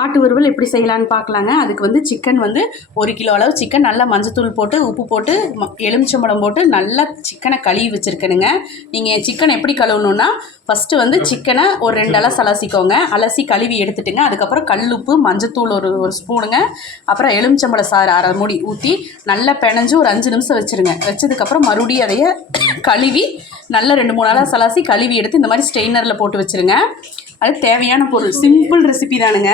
ஆட்டு வறுவல் எப்படி செய்யலான்னு பார்க்கலாங்க. அதுக்கு வந்து சிக்கன் வந்து 1 கிலோ அளவு சிக்கன் நல்லா மஞ்சத்தூள் போட்டு உப்பு போட்டு எலுமிச்சம்பழம் போட்டு நல்லா சிக்கனை கழுவி வச்சுருக்கணுங்க. நீங்கள் சிக்கன் எப்படி கழுவணுன்னா ஃபஸ்ட்டு வந்து சிக்கனை ஒரு 2 அலசு அலசிக்கோங்க. அலசி கழுவி எடுத்துட்டுங்க. அதுக்கப்புறம் கல்லுப்பு மஞ்சத்தூள் ஒரு ஸ்பூனுங்க. அப்புறம் எலுமிச்சம்பழம் சாறு 1/2 மூடி ஊற்றி நல்லா பிணைஞ்சு ஒரு 5 நிமிஷம் வச்சுருங்க. வச்சதுக்கப்புறம் மறுபடியும் அதையே கழுவி நல்லா 2-3 அலசு அலசி கழுவி எடுத்து இந்த மாதிரி ஸ்ட்ரெயினரில் போட்டு வச்சுருங்க. அது தேவையான பொருள். சிம்பிள் ரெசிபி தானுங்க.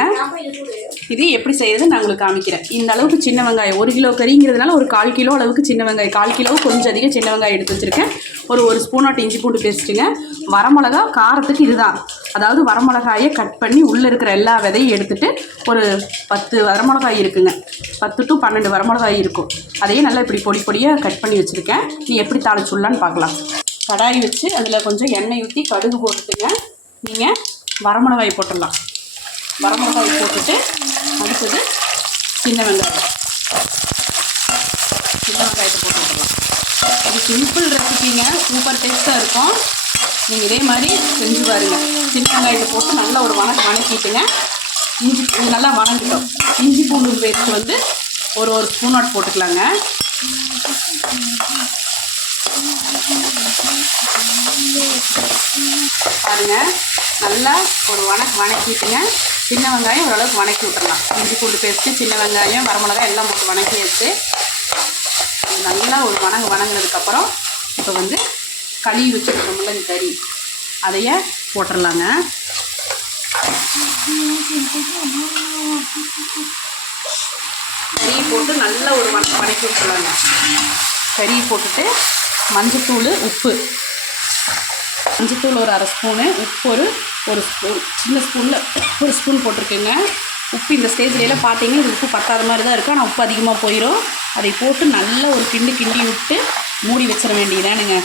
இது எப்படி செய்யறது நான் உங்களுக்கு காமிக்கிறேன். இந்த அளவுக்கு சின்ன வெங்காயம் 1 கிலோ கறிங்கிறதுனால ஒரு 1/4 கிலோ அளவுக்கு சின்ன வெங்காயம், 1/4 கிலோவுக்கு கொஞ்சம் அதிகம் சின்ன வெங்காயம் எடுத்து வச்சுருக்கேன். ஒரு ஸ்பூனாட்டு இஞ்சி பூண்டு பேஸ்ட்டுங்க. வரமிளகா காரத்துக்கு இதுதான். அதாவது வரமிளகாயை கட் பண்ணி உள்ளே இருக்கிற எல்லா விதையும் எடுத்துகிட்டு ஒரு 10 வரமிளகாய் இருக்குங்க. 10 to 12 வரமிளகாய் இருக்கும். அதையும் நல்லா இப்படி பொடி பொடியாக கட் பண்ணி வச்சுருக்கேன். நீ எப்படி தாளிச்சுடலான்னு பார்க்கலாம். கடாய் வச்சு அதில் கொஞ்சம் எண்ணெய் ஊற்றி கடுகு போட்டுட்டுங்க. நீங்கள் வரமிளகாய் போட்டுடலாம். வரமிளகாய் போட்டுட்டு அடுத்தது சின்ன வெங்காயத்தை போட்டுடலாம். இது சிம்பிள் ரெசிபிங்க, சூப்பர் டேஸ்ட்டாக இருக்கும். நீங்கள் இதே மாதிரி செஞ்சு பாருங்கள். சின்ன வெங்காயத்தை போட்டு நல்லா ஒரு வணக்கிட்டுங்க. இஞ்சி நல்லா வணங்கிட்டோம். இஞ்சி பூண்டு பேஸ்ட் வந்து ஒரு ஸ்பூனாட் போட்டுக்கலாங்க. பாருங்கள், நல்லா ஒரு வணக்கிட்டுங்க. சின்ன வெங்காயம் ஓரளவுக்கு வணக்கி விட்டுடலாம். இஞ்சி பூண்டு பேஸ்ட்டு சின்ன வெங்காயம் வரமிளகாய் எல்லாம் போட்டு வணக்கி வச்சு நல்லா ஒரு வணங்கினதுக்கப்புறம் இப்போ வந்து கழுவி வச்சுருக்கோம்ல இந்த கறி, அதையே போட்டுடலாங்க. கறி போட்டு நல்லா ஒரு வணக்கி விட்டுடலாங்க. கறி போட்டுட்டு மஞ்சத்தூள் உப்பு, மஞ்சத்தூள் ஒரு 1/2 ஸ்பூனு, உப்பு ஒரு ஸ்பூன், சின்ன ஸ்பூனில் ஒரு ஸ்பூன் போட்டிருக்கேங்க. உப்பு இந்த ஸ்டேஜ்லாம் பார்த்தீங்கன்னா இது உப்பு பத்தாத மாதிரி தான் இருக்கும். ஆனால் உப்பு அதிகமாக போயிடும். அதை போட்டு நல்லா ஒரு கிண்டி விட்டு மூடி வச்சிட வேண்டியதானுங்க.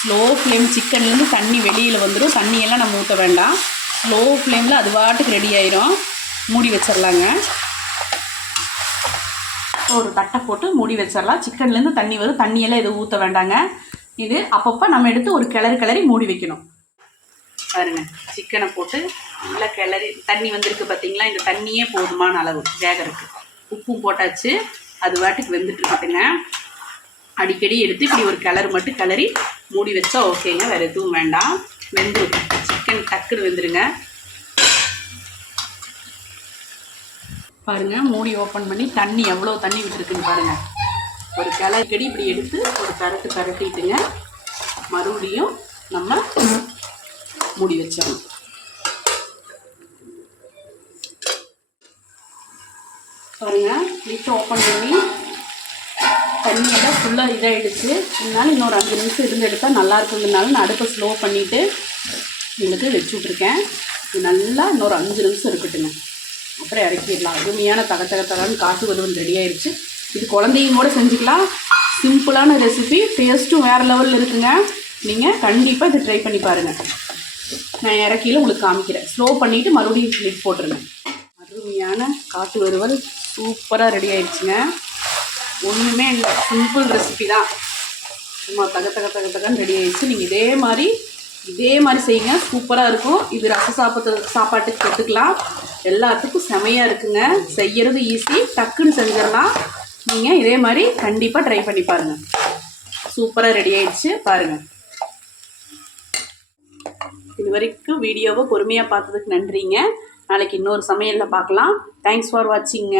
Slow flame. சிக்கன்லேருந்து தண்ணி வெளியில் வந்துடும். தண்ணியெல்லாம் நம்ம ஊற்ற வேண்டாம். ஸ்லோ ஃப்ளேமில் அது பாட்டுக்கு ரெடி ஆயிரும். மூடி வச்சிடலாங்க. ஒரு தட்டை போட்டு மூடி வச்சிடலாம். சிக்கன்லேருந்து தண்ணி வரும். தண்ணியெல்லாம் எதுவும் ஊற்ற வேண்டாங்க. இது அப்பப்போ நம்ம எடுத்து ஒரு கிளறி மூடி வைக்கணும். பாருங்க, சிக்கனை போட்டு நல்லா கிளறி தண்ணி வந்திருக்கு பார்த்தீங்களா? இந்த தண்ணியே போதுமான அளவு வேகறதுக்கு. உப்பும் போட்டாச்சு. அது வாட்டுக்கு வெந்துட்டு இருக்குதுங்க. அடிக்கடி எடுத்து இப்படி ஒரு மட்டும் கிளறி மூடி வச்சா ஓகேங்க. வேறு எதுவும் வேண்டாம். வெந்துடும். சிக்கன் டக்குன்னு வெந்துடுங்க. பாருங்கள், மூடி ஓப்பன் பண்ணி தண்ணி எவ்வளோ தண்ணி விட்டுருக்குன்னு பாருங்கள். ஒரு கிளறி இப்படி எடுத்து ஒரு பரட்டிட்டுங்க. மறுபடியும் நம்ம மூடி வச்சிடணும். பாருங்கள், லிட்டை ஓப்பன் பண்ணி தண்ணியெல்லாம் ஃபுல்லாக இதாகிடுச்சு. இதனால இன்னொரு 5 நிமிஷம் இருந்து எடுத்தால் நல்லா இருக்குங்கிறதுனால நான் அடுப்பை ஸ்லோ பண்ணிவிட்டு உங்களுக்கு வச்சு விட்ருக்கேன். இது நல்லா இன்னொரு 5 நிமிஷம் இருக்கட்டுங்க. அப்புறம் இறக்கிடலாம். அருமையான தகன்னு காட்டு வறுவல் ரெடி ஆயிடுச்சு. இது குழந்தையும் கூட செஞ்சுக்கலாம். சிம்பிளான ரெசிபி, டேஸ்ட்டும் வேறு லெவலில் இருக்குங்க. நீங்கள் கண்டிப்பாக இதை ட்ரை பண்ணி பாருங்கள். நான் இறக்கியில் உங்களுக்கு காமிக்கிறேன். ஸ்லோ பண்ணிவிட்டு மறுபடியும் ஸ்லிப் போட்டுருங்க. அருமையான காட்டு வறுவல் சூப்பராக ரெடி ஆயிடுச்சுங்க. ஒன்றுமே இல்லை, சிம்பிள் ரெசிபி தான். சும்மா தகன்னு ரெடி ஆயிடுச்சு. நீங்கள் இதே மாதிரி செய்யுங்க. சூப்பராக இருக்கும். இது சாப்பாட்டுக்கு எடுத்துக்கலாம். எல்லாத்துக்கும் செமையாக இருக்குங்க. செய்கிறது ஈஸி, டக்குன்னு செஞ்சிடலாம். நீங்கள் இதே மாதிரி கண்டிப்பாக ட்ரை பண்ணி பாருங்கள். சூப்பராக ரெடி ஆயிடுச்சு. பாருங்கள், இது வரைக்கும் வீடியோவை பொறுமையாக பார்த்ததுக்கு நன்றிங்க. நாளைக்கு இன்னொரு சமையலில் பார்க்கலாம். Thanks for வாட்சிங்க.